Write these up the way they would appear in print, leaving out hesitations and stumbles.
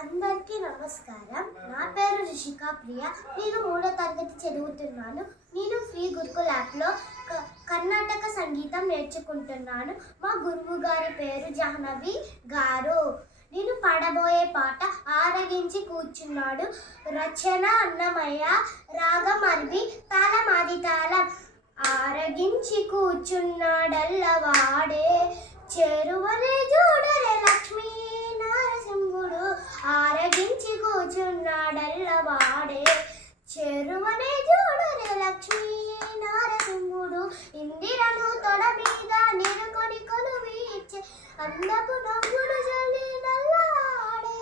అందరికీ నమస్కారం. నా పేరు రిషికా ప్రియ. నేను 3వ తరగతి చదువుతున్నాను. నేను ఫ్రీ గురుకుల్ యాప్లో కర్ణాటక సంగీతం నేర్చుకుంటున్నాను. మా గురువు గారి పేరు జాహ్నవి గారు. నేను పాడబోయే పాట ఆరగించి కూర్చున్నాడు. రచన అన్నమయ్య, రాగం అర్బి, తాళం ఆది తాళం. ఆరగించి కూర్చున్నాడల్లవాడే, చెరువనే చూడరే లక్ష్మీ నరసింహుడు. ఆరగించి కూర్చున్నాడల్లవాడే, చెరువనే చూడరే లక్ష్మీ నరసింహుడు. ఇందిరను తొడ మీద నిరుకొని కొలువీర్చే, అందపు నవ్వుడు జల్లి నల్లవాడే.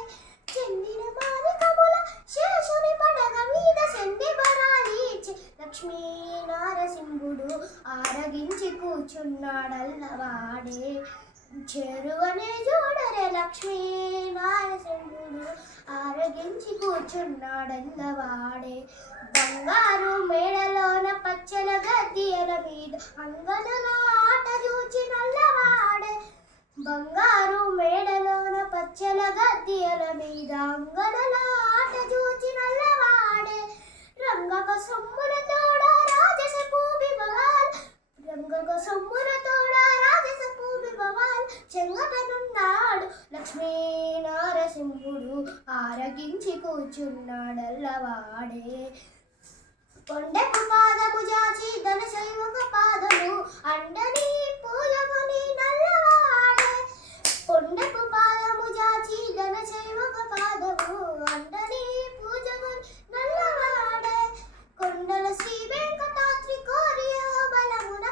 చెందిన మానికముల శేషుని పడగ మీద చెంది బరాలీర్చే లక్ష్మీ నరసింహుడు. ఆరగించి కూర్చున్నాడల్లవాడే, చెరువనే చూడరే లక్ష్మీ నరసింహుడు. ఆరగించి కూర్చున్నాడల్లవాడే. బంగారు మేడలోన పచ్చల గద్దెల మీద అంగనల ఆట చూచి నల్లవాడే. బంగారు మేడలోన పచ్చల గద్దెల మీద అంగనల ఆట చూచి నల్లవాడే. రంగక సొమ్ముల తోడ రాజసపు విభవాల్, రంగక సొమ్ముల తోడ రాజసపు విభవాల్. చెంగటనున్నాడు లక్ష్మీ నరసింహుడు. ఆరగించి కూర్చున్నాడల్లవాడే. కొండకు పాదము జాచి ధనశైవక పాదము అండని పూజముని నల్లవాడే. కొండకు పాదము జాచి ధనశైవక పాదము అండని పూజముని నల్లవాడే. కొండల శ్రీ వెంకటాద్రి కోరియ బలమున,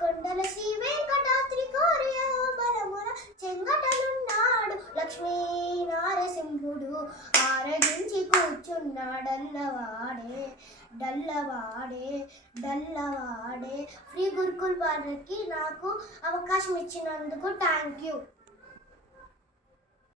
కొండల శ్రీ వెంకటాద్రి కోరియ బలమున చెంగటనున్నాడు లక్ష్మీ నరసింహుడు. ఆరగించి కూర్చున్నాడల్లవాడే, డల్లవాడే డల్లవాడే. ఫ్రీ గురుకుల్ వారికి నాకు అవకాశం ఇచ్చినందుకు థ్యాంక్ యూ.